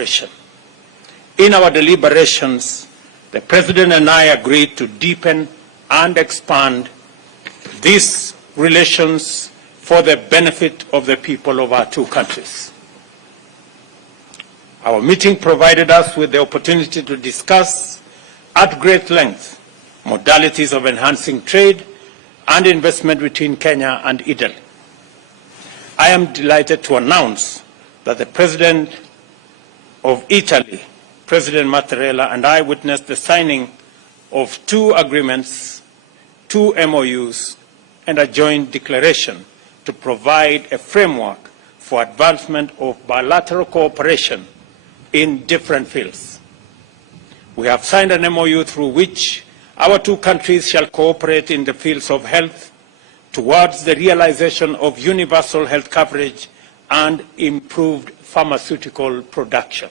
cooperation. In our deliberations, the President and I agreed to deepen and expand these relations for the benefit of the people of our two countries. Our meeting provided us with the opportunity to discuss at great length modalities of enhancing trade and investment between Kenya and Italy. I am delighted to announce that the President of Italy, President Mattarella, and I witnessed the signing of 2 agreements, 2 MOUs, and a joint declaration to provide a framework for advancement of bilateral cooperation in different fields. We have signed an MOU through which our two countries shall cooperate in the fields of health towards the realization of universal health coverage and improved pharmaceutical production.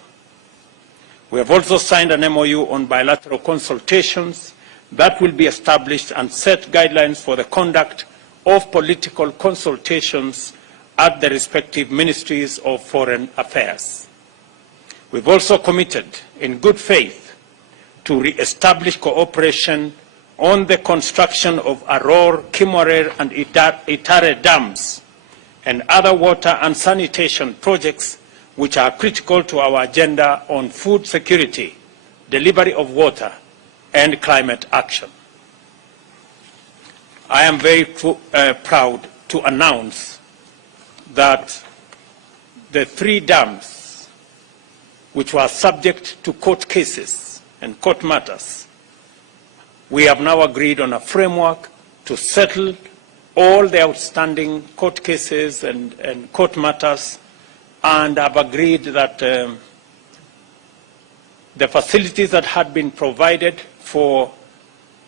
We have also signed an MOU on bilateral consultations that will be established and set guidelines for the conduct of political consultations at the respective ministries of foreign affairs. We've also committed in good faith to re-establish cooperation on the construction of Aror, Kimorer, and Itare dams and other water and sanitation projects which are critical to our agenda on food security, delivery of water, and climate action. I am very proud to announce that the 3 dams which were subject to court cases and court matters, we have now agreed on a framework to settle all the outstanding court cases and court matters, and have agreed that the facilities that had been provided for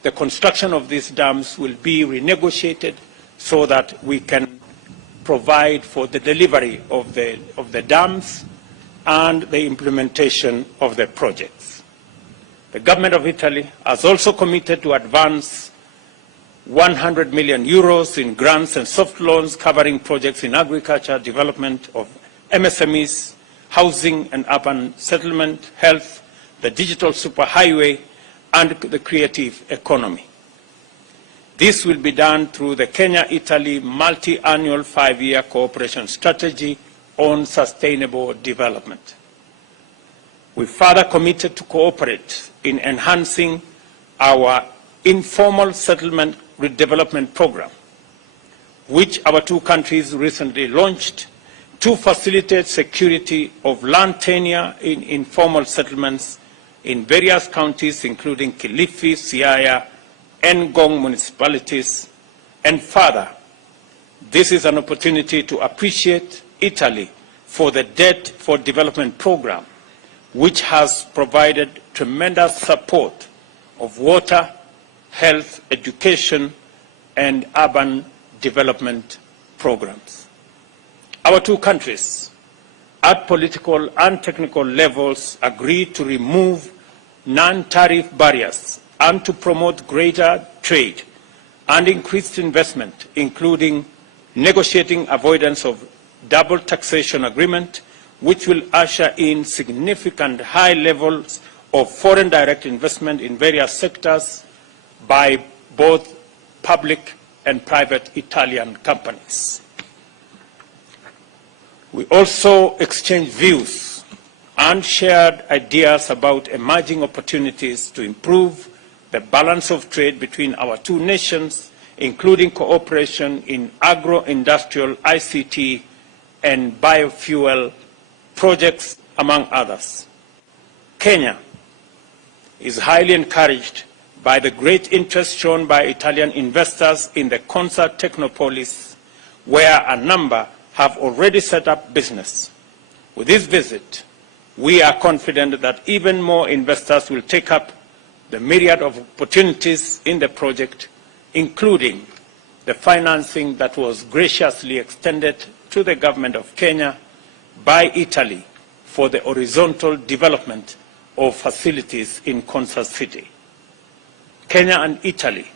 the construction of these dams will be renegotiated so that we can provide for the delivery of the dams and the implementation of the projects. The government of Italy has also committed to advance 100 million euros in grants and soft loans covering projects in agriculture, development of MSMEs, housing and urban settlement, health, the digital superhighway, and the creative economy. This will be done through the Kenya-Italy multi-annual 5-year cooperation strategy on sustainable development. We further committed to cooperate in enhancing our informal settlement redevelopment program, which our two countries recently launched to facilitate security of land tenure in informal settlements in various counties, including Kilifi, Siaya, and Ngong municipalities. And further, this is an opportunity to appreciate Italy for the Debt for Development program, which has provided tremendous support of water, health, education, and urban development programs. Our two countries, at political and technical levels, agreed to remove non-tariff barriers and to promote greater trade and increased investment, including negotiating avoidance of double taxation agreement, which will usher in significant high levels of foreign direct investment in various sectors by both public and private Italian companies. We also exchanged views and shared ideas about emerging opportunities to improve the balance of trade between our two nations, including cooperation in agro-industrial, ICT, and biofuel projects, among others. Kenya is highly encouraged by the great interest shown by Italian investors in the Concert Technopolis, where a number have already set up business. With this visit, we are confident that even more investors will take up the myriad of opportunities in the project, including the financing that was graciously extended to the government of Kenya by Italy for the horizontal development of facilities in Concert City. Kenya and Italy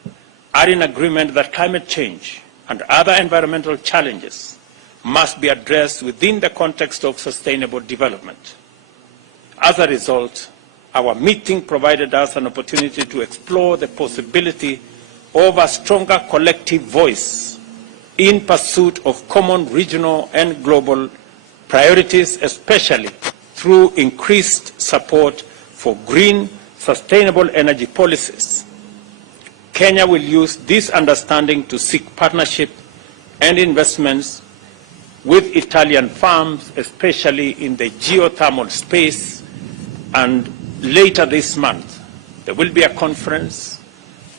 are in agreement that climate change and other environmental challenges must be addressed within the context of sustainable development. As a result, our meeting provided us an opportunity to explore the possibility of a stronger collective voice in pursuit of common regional and global priorities, especially through increased support for green, sustainable energy policies. Kenya will use this understanding to seek partnership and investments with Italian firms, especially in the geothermal space. And later this month, there will be a conference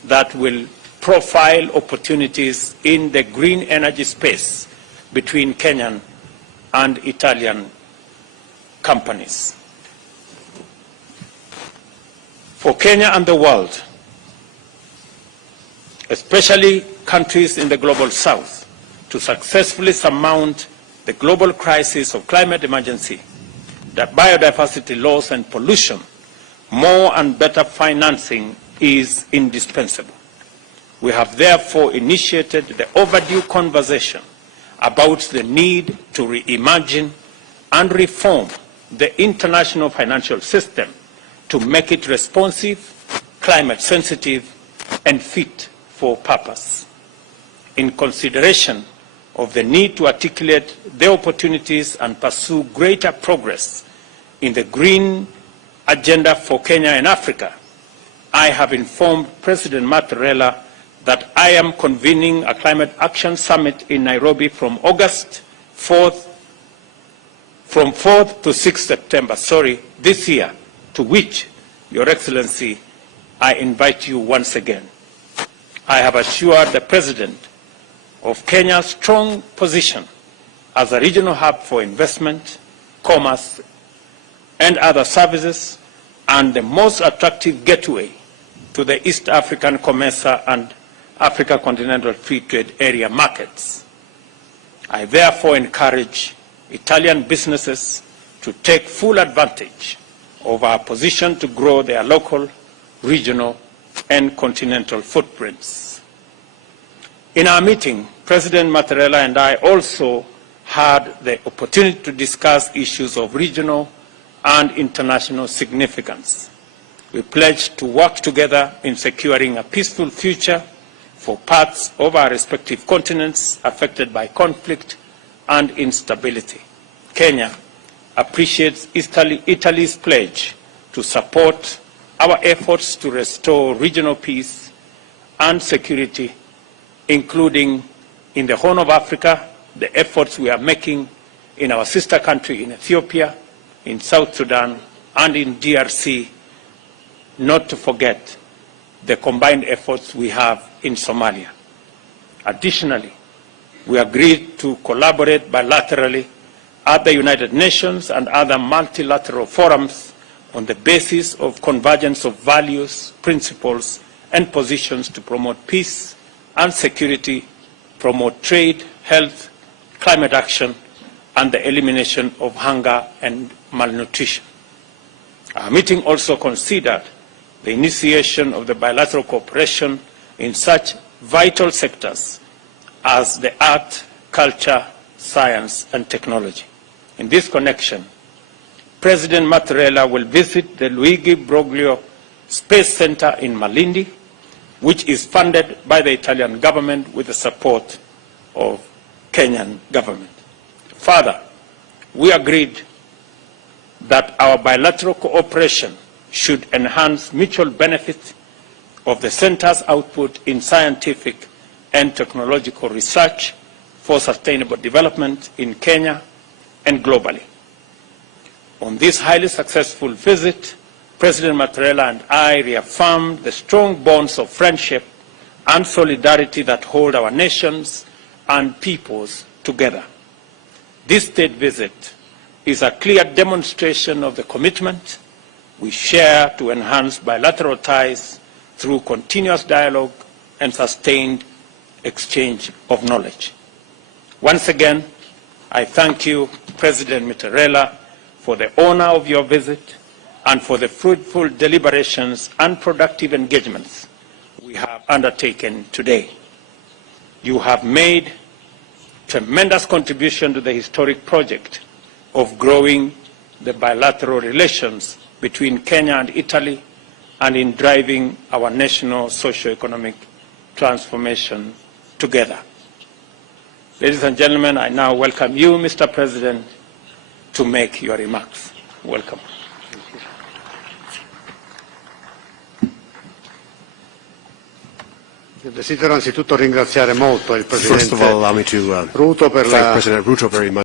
that will profile opportunities in the green energy space between Kenyan and Italian companies. For Kenya and the world, especially countries in the global south, to successfully surmount the global crisis of climate emergency, that biodiversity loss and pollution, more and better financing is indispensable. We have therefore initiated the overdue conversation about the need to reimagine and reform the international financial system to make it responsive, climate sensitive, and fit for purpose. In consideration of the need to articulate the opportunities and pursue greater progress in the green agenda for Kenya and Africa, I have informed President Matarela that I am convening a climate action summit in Nairobi from August 4th to 6th September, this year, to which, Your Excellency, I invite you once again. I have assured the President of Kenya's strong position as a regional hub for investment, commerce, and other services, and the most attractive gateway to the East African COMESA and Africa Continental Free Trade Area markets. I therefore encourage Italian businesses to take full advantage of our position to grow their local, regional, and continental footprints. In our meeting, President Matarela and I also had the opportunity to discuss issues of regional and international significance. We pledged to work together in securing a peaceful future for parts of our respective continents affected by conflict and instability. Kenya appreciates Italy's pledge to support our efforts to restore regional peace and security, including in the Horn of Africa, the efforts we are making in our sister country in Ethiopia, in South Sudan, and in DRC, not to forget the combined efforts we have in Somalia. Additionally, we agreed to collaborate bilaterally at the United Nations and other multilateral forums on the basis of convergence of values, principles, and positions to promote peace and security, promote trade, health, climate action, and the elimination of hunger and malnutrition. Our meeting also considered the initiation of the bilateral cooperation in such vital sectors as the art, culture, science, and technology. In this connection, President Matarela will visit the Luigi Broglio Space Center in Malindi, which is funded by the Italian government with the support of Kenyan government. Further, we agreed that our bilateral cooperation should enhance mutual benefit of the center's output in scientific and technological research for sustainable development in Kenya and globally. On this highly successful visit, President Matarela and I reaffirmed the strong bonds of friendship and solidarity that hold our nations and peoples together. This state visit is a clear demonstration of the commitment we share to enhance bilateral ties through continuous dialogue and sustained exchange of knowledge. Once again, I thank you, President Matarela, for the honor of your visit and for the fruitful deliberations and productive engagements we have undertaken today. You have made tremendous contribution to the historic project of growing the bilateral relations between Kenya and Italy and in driving our national socio-economic transformation together. Ladies and gentlemen, I now welcome you, Mr. President, to make your remarks. Welcome. Desidero anzitutto ringraziare molto il First of all, allow me to Ruto per thank la President Ruto very much